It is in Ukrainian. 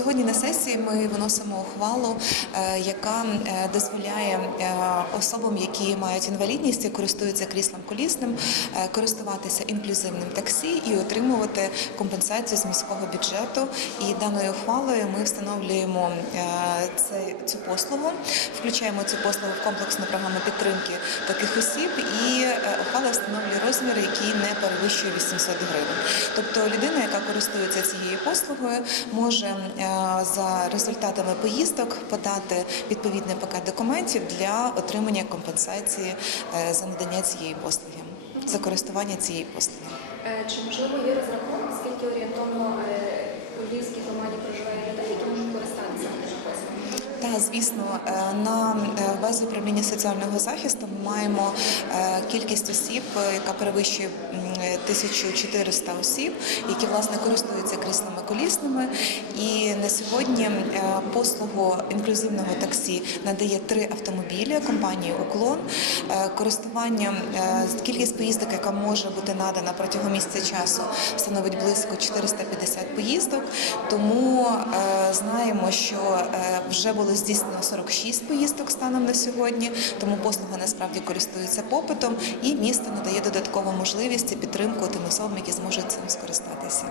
Сьогодні на сесії ми виносимо ухвалу, е, яка е, дозволяє е, особам, які мають інвалідність і користуються кріслом колісним, користуватися інклюзивним таксі і отримувати компенсацію з міського бюджету. І даною ухвалою ми встановлюємо цю послугу, включаємо цю послугу в комплексну програму підтримки таких осіб, і розмір, який не перевищує 800 гривень. Тобто людина, яка користується цією послугою, може е, за результатами поїздок подати відповідний пакет документів для отримання компенсації е, за надання цієї послуги, за користування цієї послуги. Е, Чи можливо є розрахунок, скільки орієнтовно у Львівській громаді проживає людей, які можуть користатися? Та звісно, на базі управління соціального захисту ми маємо кількість осіб, е, яка перевищує м, 1400 осіб, які власне користуються кріслами колісними. І на сьогодні е, послугу інклюзивного таксі надає три автомобілі компанії Уклон. Е, Користування кількість поїздок, яка може бути надана протягом місяця часу, становить близько 450 поїздок. Тому знаємо, що вже було здійснено 46 поїздок станом на сьогодні. Тому послуга насправді користується попитом, і місто надає додаткову можливість і підтримку тим особам, які зможуть цим скористатися.